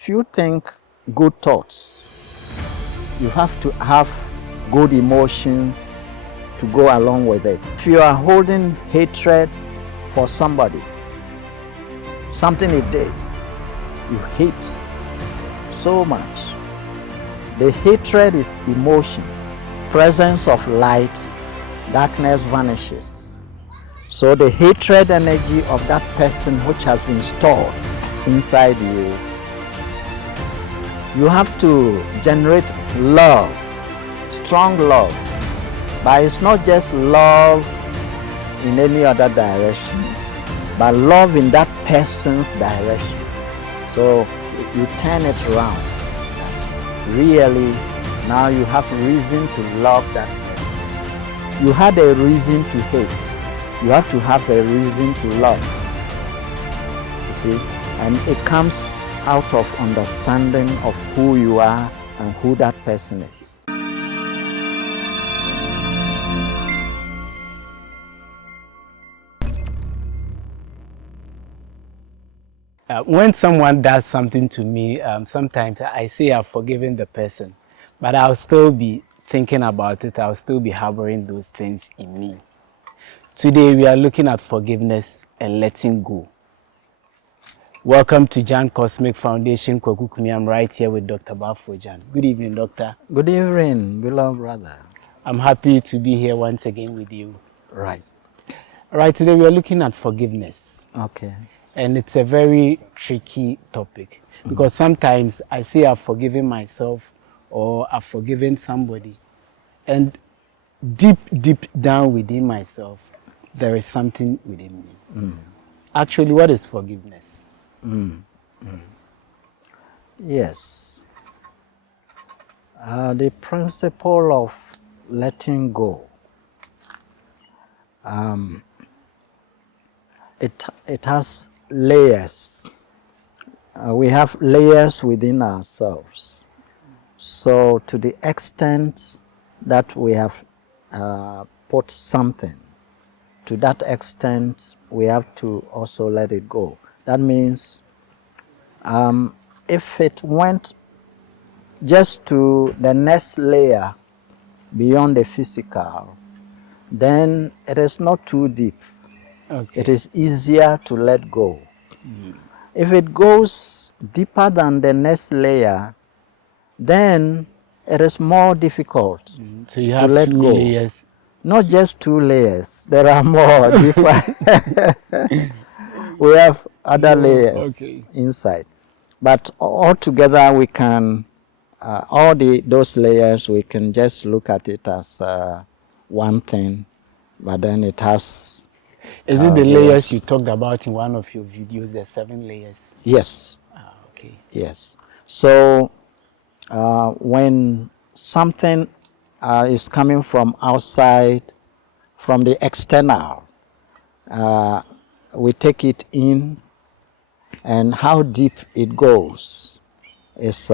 If you think good thoughts, you have to have good emotions to go along with it. If you are holding hatred for somebody, something he did, you hate so much. The hatred is emotion. Presence of light, darkness vanishes. So the hatred energy of that person which has been stored inside you, you have to generate love, strong love. But it's not just love in any other direction, but love in that person's direction. So you turn it around. Really, now you have reason to love that person. You had a reason to hate. You have to have a reason to love. You see? And it comes out of understanding of who you are and who that person is. When someone does something to me, sometimes I say I've forgiven the person, but I'll still be thinking about it. I'll still be harboring those things in me. Today we are looking at forgiveness and letting go. Welcome to jancosmicfoundation. I'm right here with Dr. Baffour Jan. Good evening, Doctor. Good evening, beloved brother. I'm happy to be here once again with you. Right. All right, today we are looking at forgiveness. Okay. And it's a very tricky topic because sometimes I say I've forgiven myself or I've forgiven somebody, and deep down within myself, there is something within me. Actually, what is forgiveness? Yes. The principle of letting go, it has layers. We have layers within ourselves. So to the extent that we have put something, to that extent we have to also let it go. That means if it went just to the next layer beyond the physical, then it is not too deep. Okay. It is easier to let go. If it goes deeper than the next layer, then it is more difficult So you to have let two go. layers. Not just 2 layers, there are more deeper. We have other layers inside. But altogether we can, those layers, we can just look at it as one thing, but then it has... Is it the layers you talked about in one of your videos, the 7 layers? Yes. Okay. Yes. So when something is coming from outside, from the external, we take it in, and how deep it goes is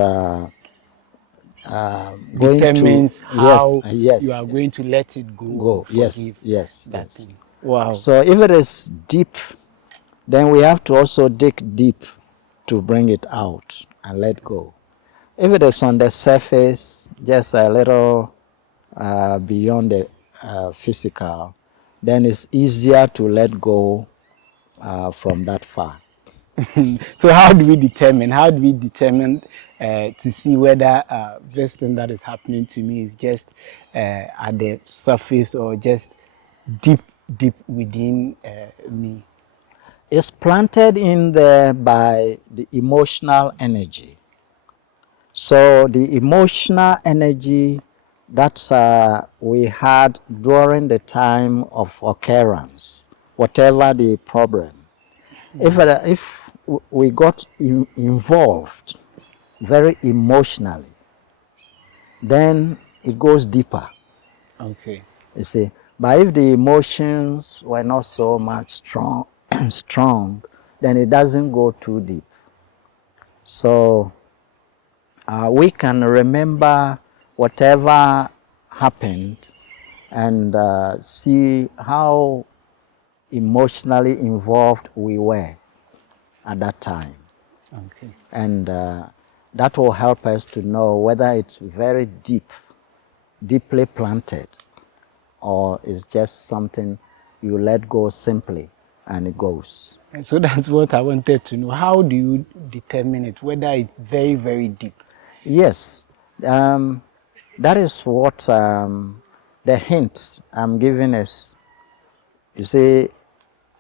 determines how yes, you are going to let it go. Yes. Thing. Wow. So if it is deep, then we have to also dig deep to bring it out and let go. If it is on the surface, just a little beyond the physical, then it's easier to let go from that far. So how do we determine? To see whether this thing that is happening to me is just at the surface or just deep within me? It's planted in there by the emotional energy. So the emotional energy that we had during the time of occurrence, whatever the problem, if we got involved very emotionally, then it goes deeper. Okay. You see, but if the emotions were not so much strong, then it doesn't go too deep. So we can remember whatever happened and see how emotionally involved we were at that time. Okay. And that will help us to know whether it's very deeply planted, or it's just something you let go simply and it goes. And so that's what I wanted to know. How do you determine it, whether it's very, very deep? Yes, that is what the hint I'm giving is. You see,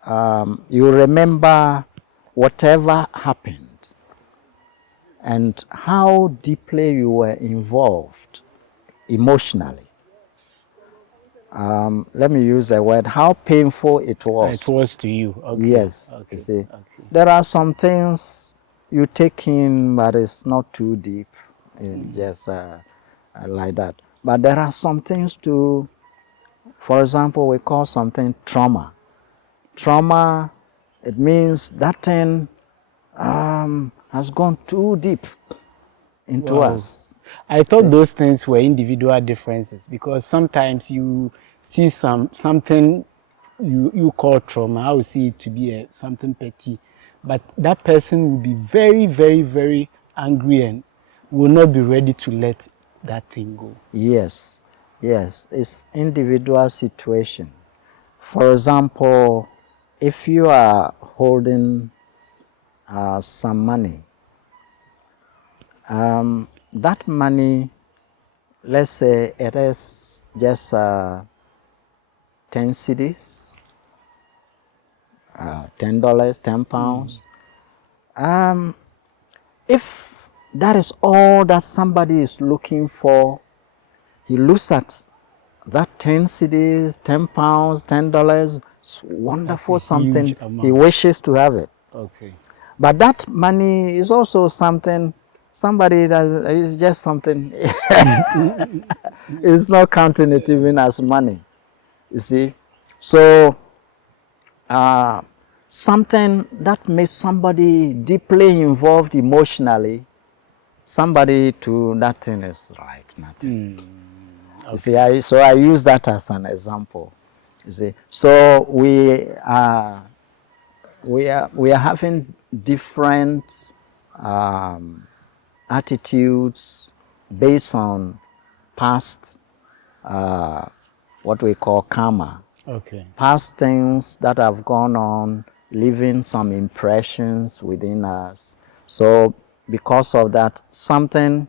you remember whatever happened and how deeply you were involved emotionally. Let me use the word, how painful it was. It was to you. Okay. Yes, Okay. you see. Okay. There are some things you take in, but it's not too deep, just like that. But there are some things too, for example, we call something trauma. Trauma, it means that thing has gone too deep into Wow. us. I thought See? those things were individual differences, because sometimes you see something you call trauma. I would see it to be something petty, but that person will be very, very, very angry and will not be ready to let that thing go. Yes, yes, it's individual situation. For example, if you are holding some money, that money, let's say it is just 10 cedis, $10, £10. If that is all that somebody is looking for, he looks at that 10 cedis, £10, $10, it's wonderful, That's a huge something, he amount. wishes to have it. Okay. But that money is also something, somebody that is just something, it's not counting it even as money, you see. So, something that makes somebody deeply involved emotionally, somebody to that thing is like nothing. Okay. You see, so I use that as an example. You see, so we are having different attitudes based on past what we call karma. Okay. Past things that have gone on, leaving some impressions within us. So because of that, something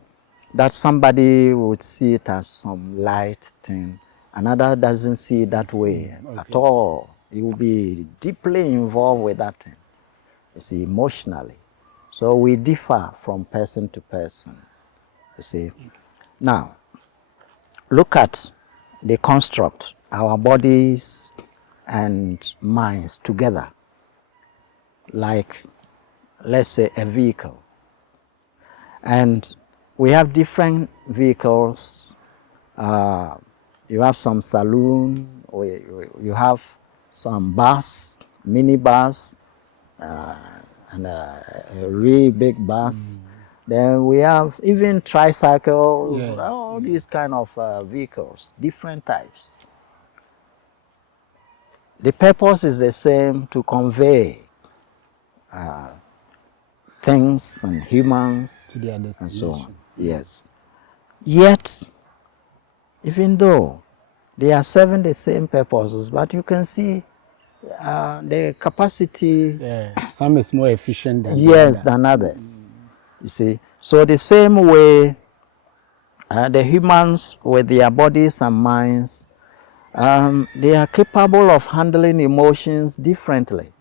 that somebody would see it as some light thing, another doesn't see it that way at Okay. all. He will be deeply involved with that thing, you see, emotionally. So we differ from person to person, you see. Now, look at the construct, our bodies and minds together, like, let's say, a vehicle. And we have different vehicles. You have some saloon, you have some bus, mini bus, and a really big bus. Then we have even tricycles, Yeah. all these kind of vehicles, different types. The purpose is the same, to convey things and humans To their and so on. destination. Yes. Yet, even though they are serving the same purposes, but you can see the capacity, Yeah. Some is more efficient than the yes, other. than others. You see, so the same way the humans with their bodies and minds, they are capable of handling emotions differently.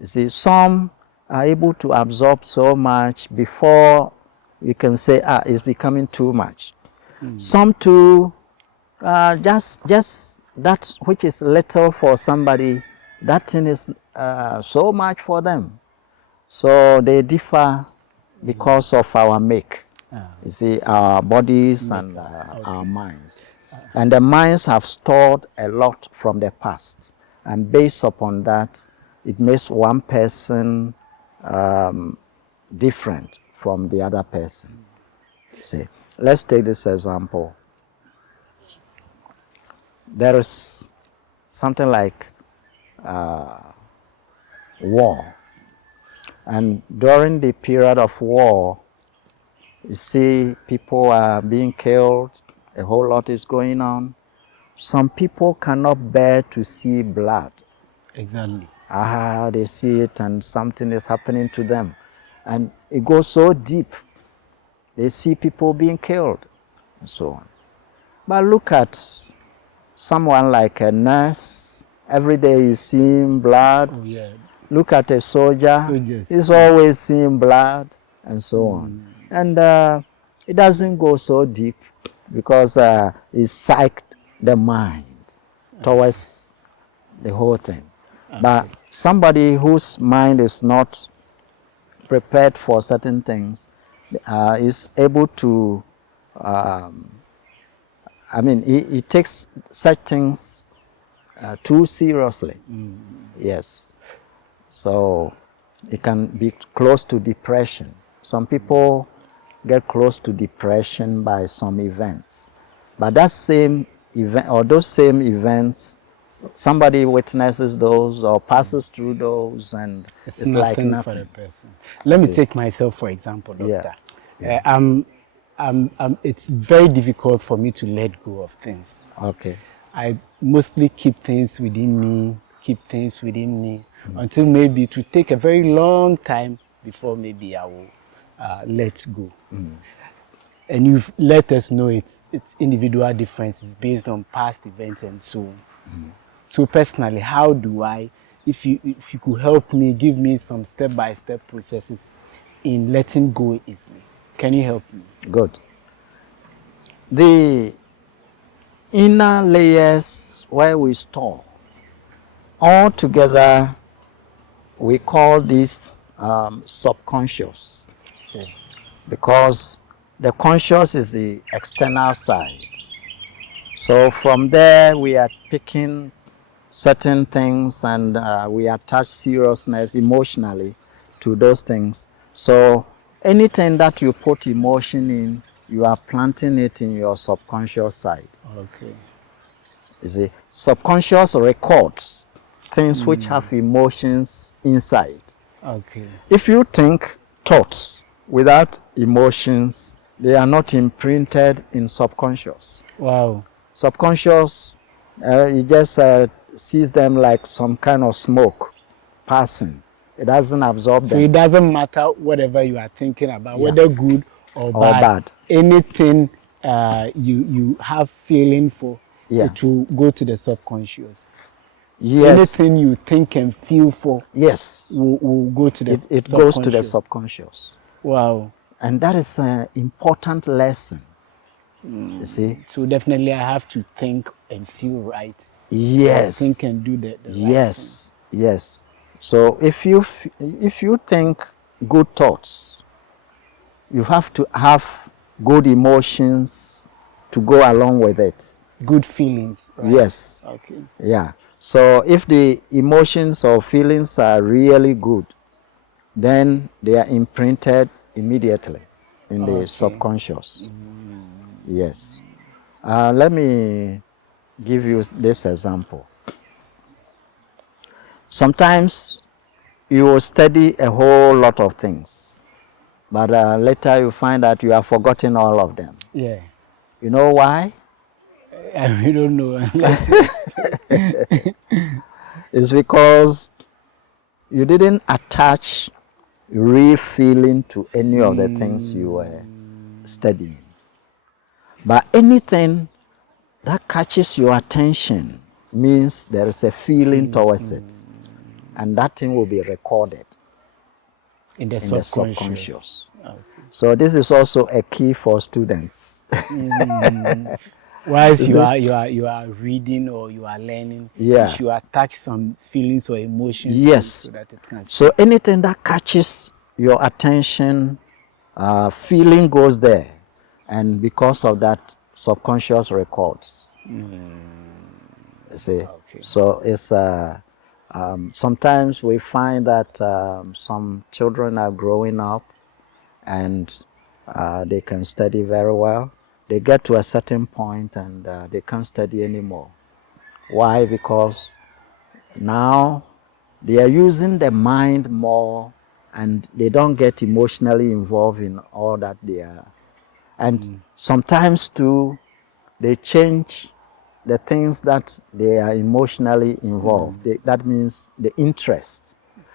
You see, some are able to absorb so much before you can say, it's becoming too much. Some too, just that which is little for somebody, that thing is so much for them. So they differ because of our make. You see, our bodies and our minds. And the minds have stored a lot from the past. And based upon that, it makes one person different from the other person. See, let's take this example. There is something like war. And during the period of war, You see, people are being killed, a whole lot is going on. Some people cannot bear to see blood. Exactly. They see it and something is happening to them. And it goes so deep. They see people being killed and so on. But look at someone like a nurse. Every day he's seeing blood. Oh, yeah. Look at a soldier. Soldiers. He's always seeing blood and so on. And it doesn't go so deep because it psyched the mind towards the whole thing. But somebody whose mind is not prepared for certain things is able to, he takes such things too seriously. Yes. So it can be close to depression. Some people get close to depression by some events. But that same event or those same events, somebody witnesses those or passes through those and It's it's like nothing for the nothing. person. Let me See. take myself for example, doctor. Yeah. It's very difficult for me to let go of things. Okay. I mostly keep things within me, until maybe it will take a very long time before maybe I will let go. And you've let us know it's individual differences based on past events and so on. So personally, how do I, if you could help me, give me some step-by-step processes in letting go easily. Can you help me? Good. The inner layers where we store, all together we call this subconscious, because the conscious is the external side. So from there we are picking certain things and we attach seriousness emotionally to those things. So anything that you put emotion in, you are planting it in your subconscious side. Okay. You see, subconscious records things which have emotions inside. Okay. If you think thoughts without emotions, they are not imprinted in subconscious. Wow. Subconscious, you just sees them like some kind of smoke passing. It doesn't absorb So them. it doesn't matter whatever you are thinking about, Yeah. whether good or bad. Anything you have feeling for, Yeah. it will go to the subconscious. Yes. Anything you think and feel for, Yes. will go to the It subconscious. goes to the subconscious. Wow. And that is an important lesson. You see? So definitely I have to think and feel right. Yes. Think and do the right yes. Yes. So if you think good thoughts, you have to have good emotions to go along with it. thing. Good feelings. Right? Yes. Okay. Yeah. So if the emotions or feelings are really good, then they are imprinted immediately in the subconscious. Yes. Let me give you this example. Sometimes you will study a whole lot of things, but later you find that you have forgotten all of them. Yeah. You know why? We don't know unless you It's because you didn't attach real feeling to any of the things you were studying. But anything that catches your attention means there is a feeling towards it. And that thing will be recorded in the in the subconscious. subconscious. Okay. So this is also a key for students. Whilst Is you are reading or you are learning, Yeah. you should attach some feelings or emotions to it Yes. so that it can So anything that catches your attention, feeling goes there. And because of that, subconscious records. You see? Okay. So it's sometimes we find that some children are growing up and they can study very well. They get to a certain point and they can't study anymore. Why? Because now they are using the mind more and they don't get emotionally involved in all that they are. And sometimes too, they change the things that they are emotionally involved. That means the interest.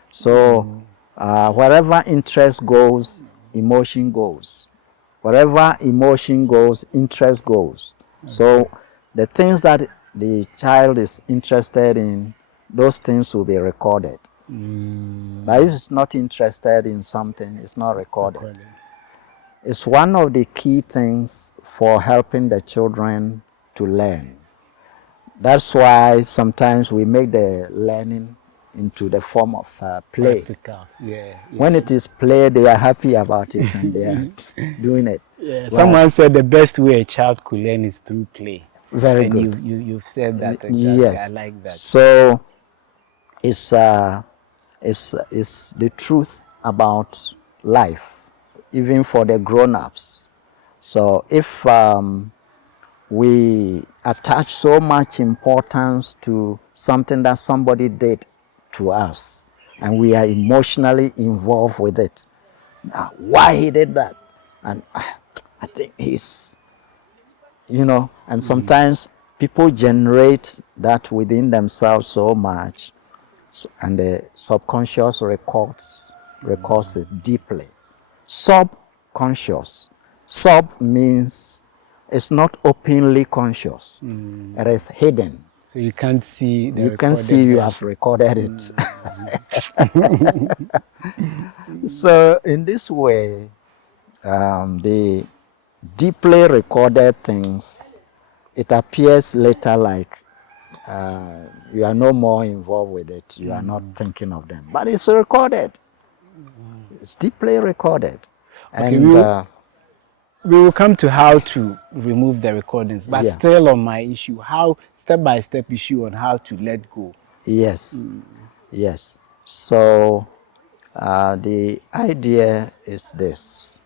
So wherever interest goes, emotion goes. Wherever emotion goes, interest goes. So the things that the child is interested in, those things will be recorded. But if it's not interested in something, it's not recorded. It's one of the key things for helping the children to learn. That's why sometimes we make the learning into the form of play. Practicals, yeah. When it is play, they are happy about it and they are doing it. Yeah. Someone said the best way a child could learn is through play. Very and good. You've said that exactly. Yes. I like that. So it's the truth about life, even for the grown-ups. So if we attach so much importance to something that somebody did to us, and we are emotionally involved with it, why he did that, and I think he's, and sometimes people generate that within themselves so much, and the subconscious records it deeply. Subconscious. Sub means it's not openly conscious. It is hidden. So you can't see the You can see you have recorded it. So in this way, the deeply recorded things, it appears later like you are no more involved with it. You are not thinking of them. But it's recorded. It's deeply recorded. Okay, And we will come to how to remove the recordings, but still on my issue, how step-by-step issue on how to let go. Yes. Yes. So the idea is this.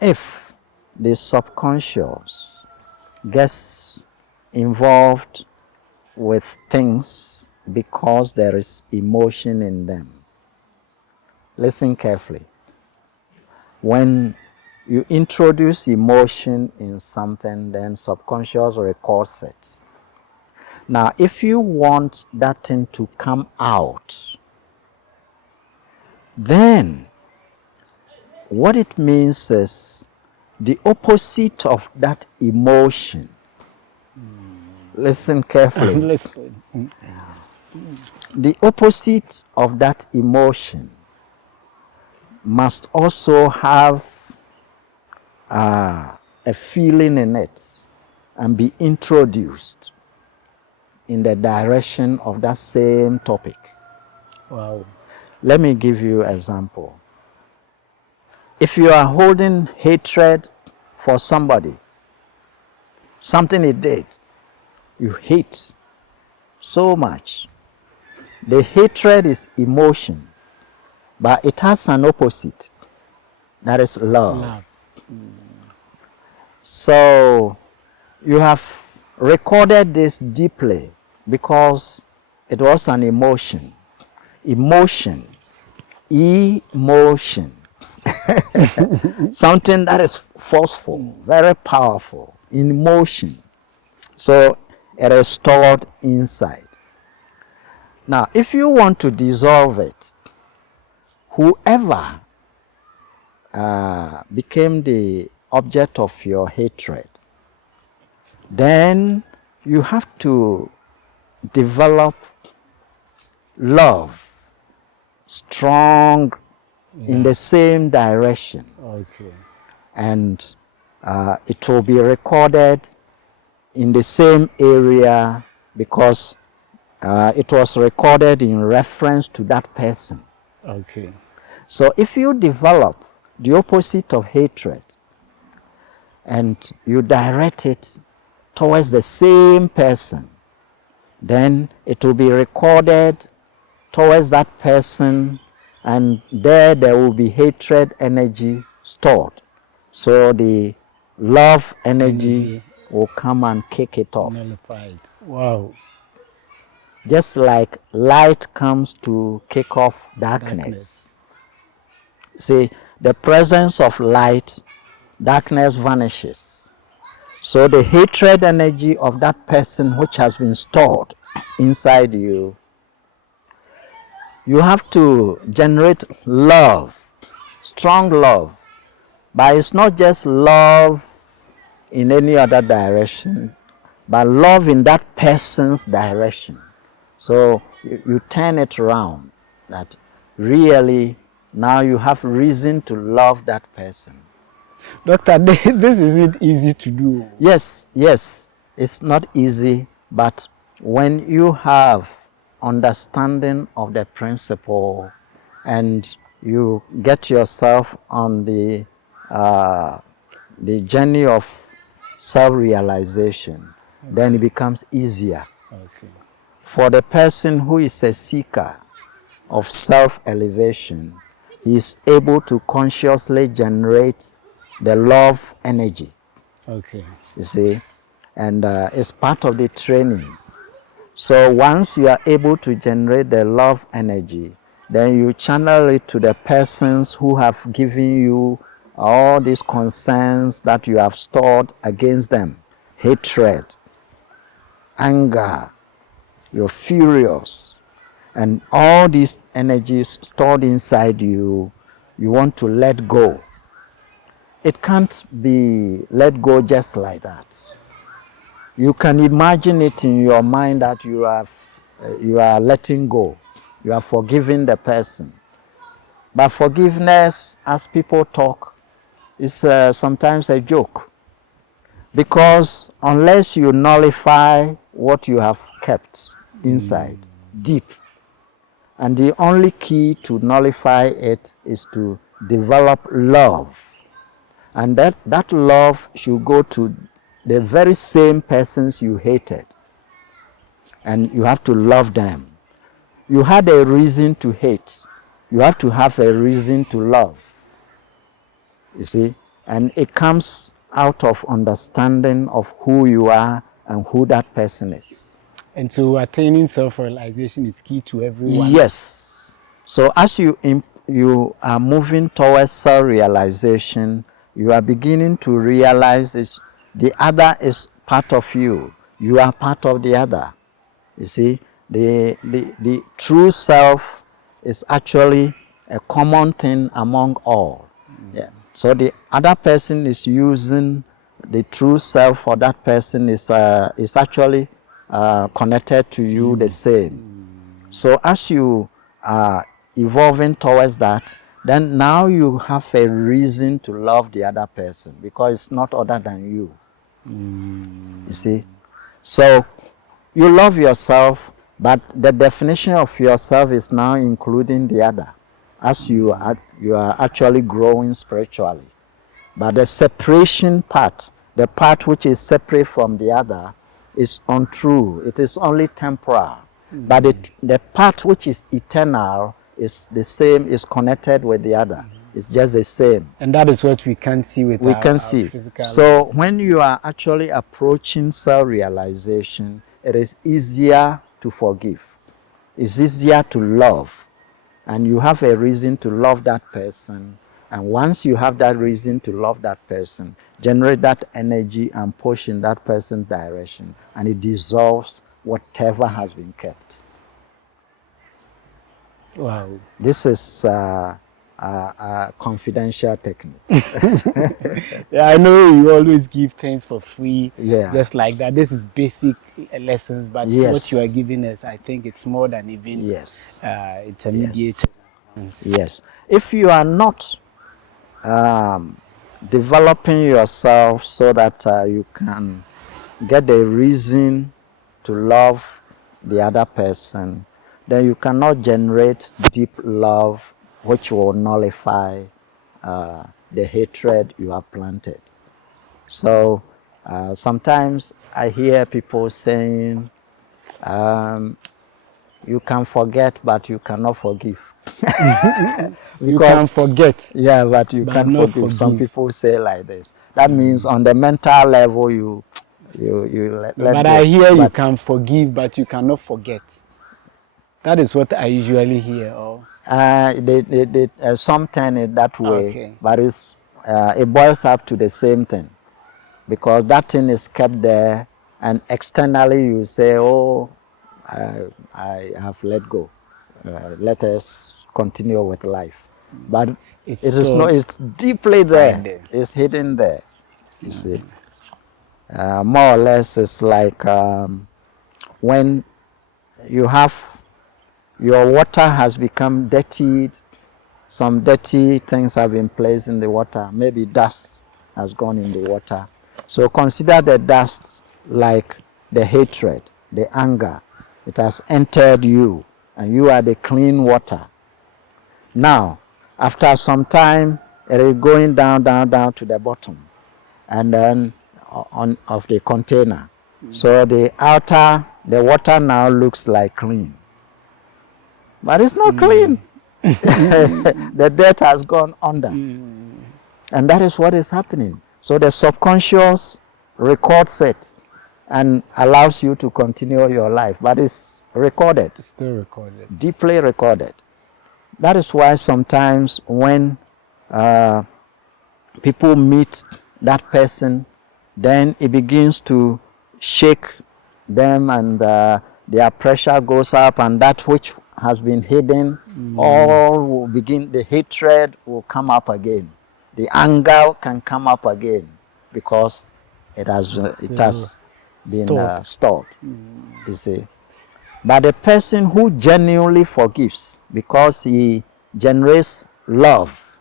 If the subconscious gets involved with things because there is emotion in them, listen carefully. When you introduce emotion in something, then subconscious records it. Now, if you want that thing to come out, then what it means is the opposite of that emotion. Listen carefully. Listen. The opposite of that emotion must also have a feeling in it and be introduced in the direction of that same topic. Wow. Let me give you an example. If you are holding hatred for somebody, something he did, you hate so much. The hatred is emotion, but it has an opposite. That is love. So you have recorded this deeply because it was an emotion. Emotion. Something that is forceful, very powerful, in motion. So it is stored inside. Now, if you want to dissolve it, whoever became the object of your hatred, then you have to develop love, strong in the same direction. Okay. And it will be recorded in the same area because it was recorded in reference to that person. Okay. So if you develop the opposite of hatred and you direct it towards the same person, then it will be recorded towards that person, and there will be hatred energy stored. So the love energy will come and kick it off. Nullified. Wow. just like light comes to kick off darkness. See, the presence of light, darkness vanishes. So the hatred energy of that person which has been stored inside you, you have to generate love, strong love. But it's not just love in any other direction, but love in that person's direction. So you turn it around, that really now you have reason to love that person. Doctor, this isn't easy to do. Yes, it's not easy, but when you have understanding of the principle and you get yourself on the journey of self-realization, then it becomes easier. Okay. For the person who is a seeker of self-elevation, he is able to consciously generate the love energy. Okay. You see, and it's part of the training. So once you are able to generate the love energy, then you channel it to the persons who have given you all these concerns that you have stored against them. Hatred, anger, you're furious, and all these energies stored inside you, you want to let go. It can't be let go just like that. You can imagine it in your mind that you are letting go. You are forgiving the person. But forgiveness, as people talk, is sometimes a joke. Because unless you nullify what you have kept inside, deep, and the only key to nullify it is to develop love. And that love should go to the very same persons you hated. And you have to love them. You had a reason to hate. You have to have a reason to love. You see? And it comes out of understanding of who you are and who that person is. And so attaining self-realization is key to everyone. Yes. So as you are moving towards self-realization, you are beginning to realize the other is part of you. You are part of the other. You see, the true self is actually a common thing among all. Yeah. So the other person is using the true self for that person is actually connected to you the same. So as you are evolving towards that, then now you have a reason to love the other person because it's not other than you. You see? So you love yourself, but the definition of yourself is now including the other as you are actually growing spiritually. But the separation part, the part which is separate from the other, is untrue. It is only temporal. But the part which is eternal is the same, is connected with the other. It's just the same. And that is what we can see with our physical So lives. when you are actually approaching self-realization, it is easier to forgive. It's easier to love. And you have a reason to love that person. And once you have that reason to love that person, generate that energy and push in that person's direction. And it dissolves whatever has been kept. Wow. This is a confidential technique. Yeah, I know you always give things for free, Yeah. just like that. This is basic lessons, but Yes. what you are giving us, I think it's more than even Yes. intermediate. Yes. If you are not developing yourself so that you can get a reason to love the other person, then you cannot generate deep love which will nullify the hatred you have planted. So sometimes I hear people saying, you can forget, but you cannot forgive. You can forget. Yeah, but you can't forgive. Some people say like this. That means on the mental level, you let but go. I hear you can forgive, but you cannot forget. That is what I usually hear. Or Some turn it that way, okay. but it boils up to the same thing, because that thing is kept there, and externally you say, "Oh, I have let go. Let us continue with life," but It's it is not. still It's deeply right there. It's hidden there. You see, more or less, it's like when you have your water has become dirtied. Some dirty things have been placed in the water. Maybe dust has gone in the water. So consider the dust like the hatred, the anger. It has entered you, and you are the clean water. Now, after some time, it is going down, down, down to the bottom, and then on of the container. So the water now looks like clean, but it's not clean. The dirt has gone under. And that is what is happening. So the subconscious records it and allows you to continue your life. But it's recorded. It's still recorded. Deeply recorded. That is why sometimes when people meet that person, then it begins to shake them, and their pressure goes up, and that which has been hidden, all will begin, the hatred will come up again. The anger can come up again, because it has been stored, you see. But the person who genuinely forgives, because he generates love,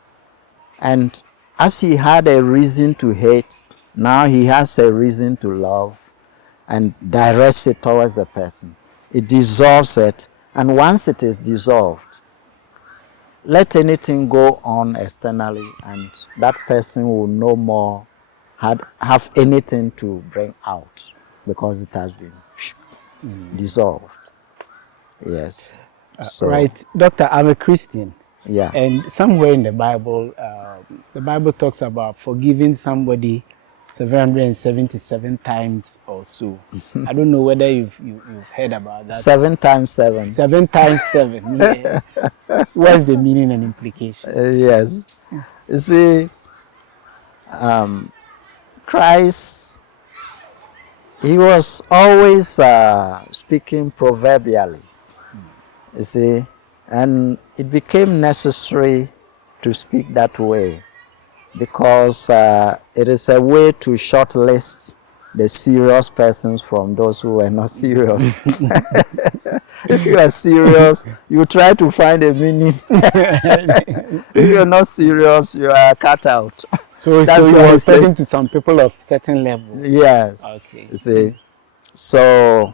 and as he had a reason to hate, now he has a reason to love, and directs it towards the person. It dissolves it, and once it is dissolved, let anything go on externally, and that person will no more have anything to bring out, because it has been dissolved. Yes. Right, Doctor, I'm a Christian. Yeah. And somewhere in the Bible talks about forgiving somebody 777 times or so. I don't know whether you've heard about that. 7 times 7. 7 times 7. Yeah. What's the meaning and implication? Yes. You see, Christ, he was always speaking proverbially. You see, and it became necessary to speak that way, because it is a way to shortlist the serious persons from those who were not serious. If you are serious, you try to find a meaning. If you are not serious, you are cut out. So you are referring to some people of certain level. Yes. Okay. You see, so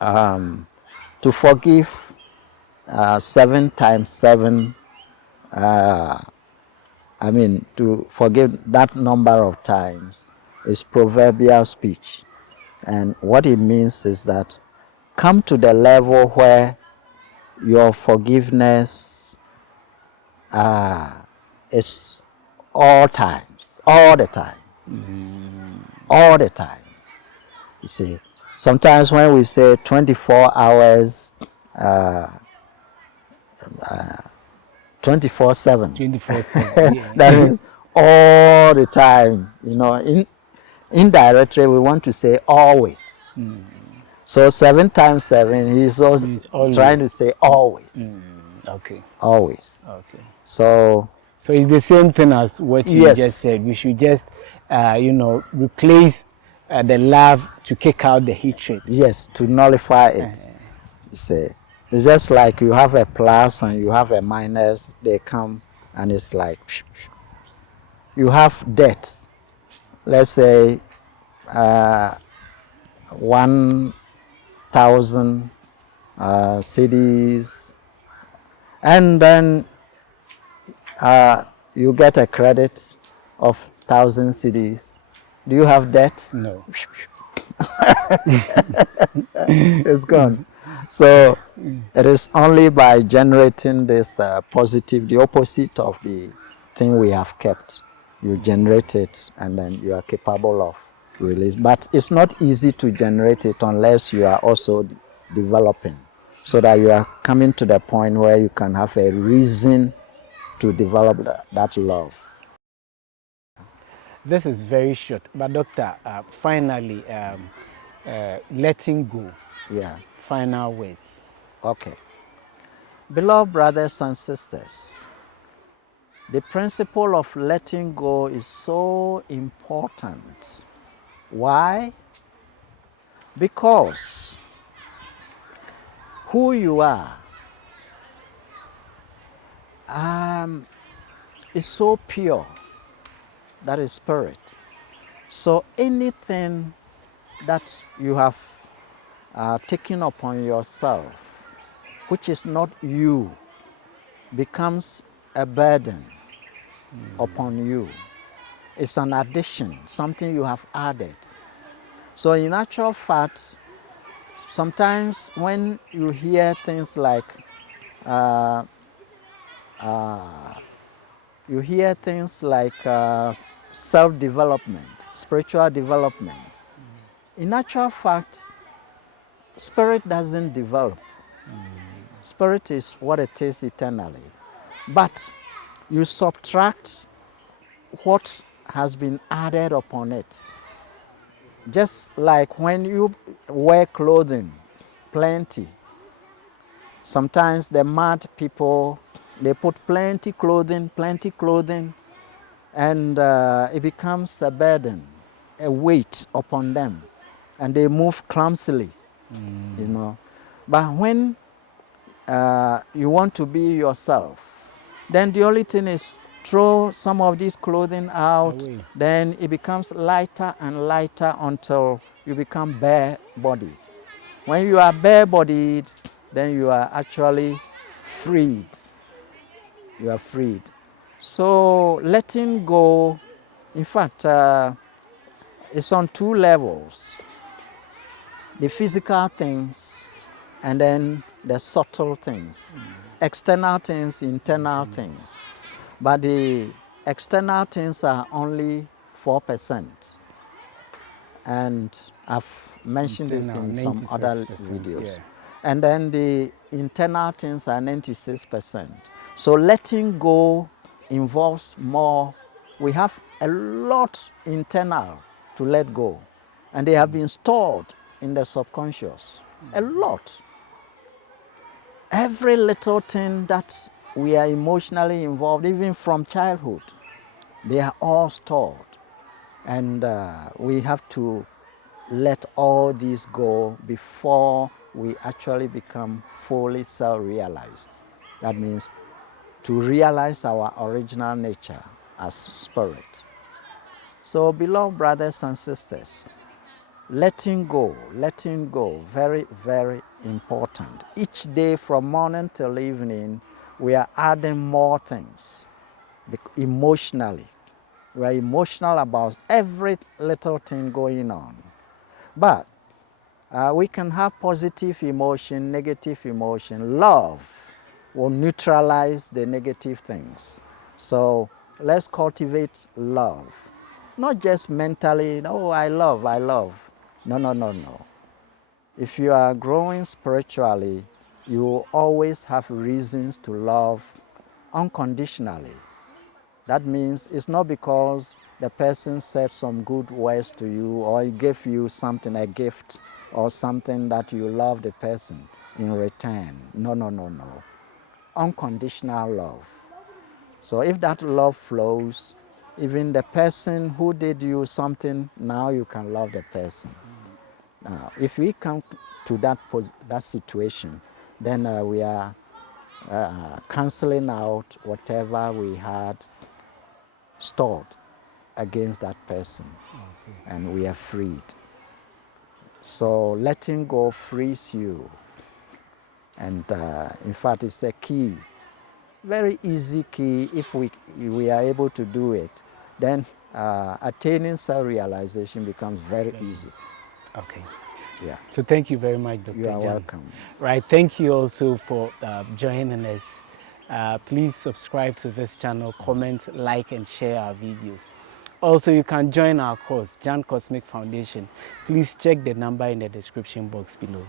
to forgive 7 times 7, to forgive that number of times is proverbial speech. And what it means is that come to the level where your forgiveness is all times, all the time. All the time. You see, sometimes when we say 24 hours, 24/7. 24/7. Yeah. That means all the time. Indirectly we want to say always. So 7 times 7, he's also trying to say always. Okay. Always. Okay. So it's the same thing as what you just said. We should just, replace the love to kick out the hatred. Yes, to nullify it. See, it's just like you have a plus and you have a minus. They come, and it's like you have debt. Let's say 1,000 cedis, and then you get a credit of 1,000 cedis. Do you have debt? No. It's gone. So it is only by generating this positive, the opposite of the thing we have kept. You generate it, and then you are capable of release. But it's not easy to generate it unless you are also developing. so that you are coming to the point where you can have a reason to develop that love. This is very short, but doctor, finally, letting go. Yeah. Final words. Okay. Beloved brothers and sisters, the principle of letting go is so important. Why? Because who you are is so pure, that is spirit. So anything that you have taken upon yourself, which is not you, becomes a burden upon you. It's an addition, something you have added. So in actual fact, sometimes when you hear things like self-development, spiritual development, in actual fact, spirit doesn't develop. Spirit is what it is eternally. But you subtract what has been added upon it. Just like when you wear clothing, plenty. Sometimes the mad people, they put plenty clothing, and it becomes a burden, a weight upon them, and they move clumsily, you know. But when you want to be yourself, then the only thing is throw some of this clothing out, Away. then it becomes lighter and lighter until you become bare-bodied. When you are bare-bodied, then you are actually freed. You are freed. So letting go, in fact, it's on two levels. The physical things and then the subtle things. External things, internal things. But the external things are only 4%. And I've mentioned this in some other 96%, videos. yeah. And then the internal things are 96%. So letting go involves more. We have a lot internal to let go. And they have been stored in the subconscious. A lot. Every little thing that we are emotionally involved, even from childhood, they are all stored. And we have to let all these go before we actually become fully self-realized. That means to realize our original nature as spirit. So, beloved brothers and sisters, letting go, very, very important. Each day from morning till evening, we are adding more things emotionally. We are emotional about every little thing going on. But we can have positive emotion, negative emotion. Love will neutralize the negative things. So let's cultivate love. Not just mentally, oh, I love. No. If you are growing spiritually, you will always have reasons to love unconditionally. That means it's not because the person said some good words to you or he gave you something, a gift or something that you love the person in return. No. Unconditional love. So if that love flows, even the person who did you something, now you can love the person. Now, if we come to that situation, then we are canceling out whatever we had stored against that person, and we are freed. So letting go frees you, and in fact it's a key, very easy key. If we are able to do it, then attaining self-realization becomes very easy. Okay. Yeah. So thank you very much, Dr. You are Jan. welcome. Right. Thank you also for joining us. Please subscribe to this channel, comment, like, and share our videos. Also, you can join our course, Jan Cosmic Foundation. Please check the number in the description box below.